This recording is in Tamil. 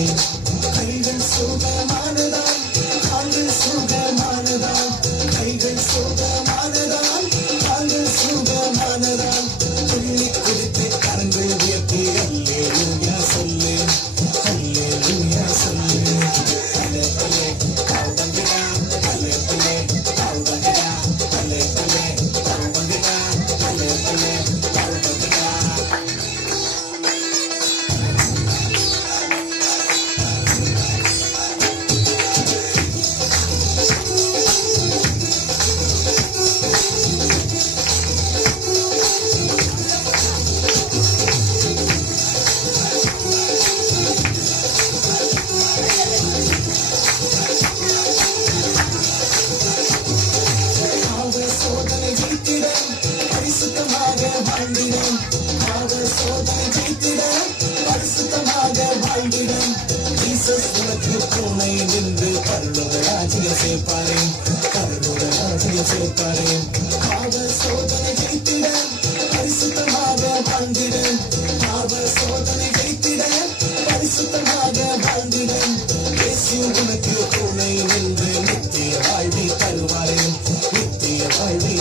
செய்வாரேன். கைகள் சுகமானதால் கால்கள் சுகமானதால் கைகள் சுகமானதால் கால்கள் சுகமானதால் துள்ளி குதித்து கரங்கள் உயர்த்தி அல்லேலூயா சொல்லு அல்லேலூயா சொல்லு. அல்லே அல்லே தாழ்வங்கிடா அல்லே அல்லே தாழ்வங்கிடா அல்லே அல்லே தாழ்வங்கிடா அல்லே அல்லே தாழ்வங்கிடா. சோதனை ஜெயித்திட பரிசுத்தமாக வாழ்ந்திடும். சோதனை ஜெயித்திட பரிசுத்தமாக வாழ்ந்திடும். ஜீசஸ் உனக்கு துணை நின்று பரலோக ராஜ்யம் சேர்ப்பாரேன் பரலோக ராஜ்யம் சேர்ப்பாரேன். சோதனை ஜெயித்திட பரிசுத்தமாக வாழ்ந்திடும். சோதனை ஜெயித்திட பரிசுத்தமாக வாழ்ந்திடும். இயேசு உனக்கு துணை நின்று நித்திய வாழ்வை தருவாரேன் நித்திய வாழ்வை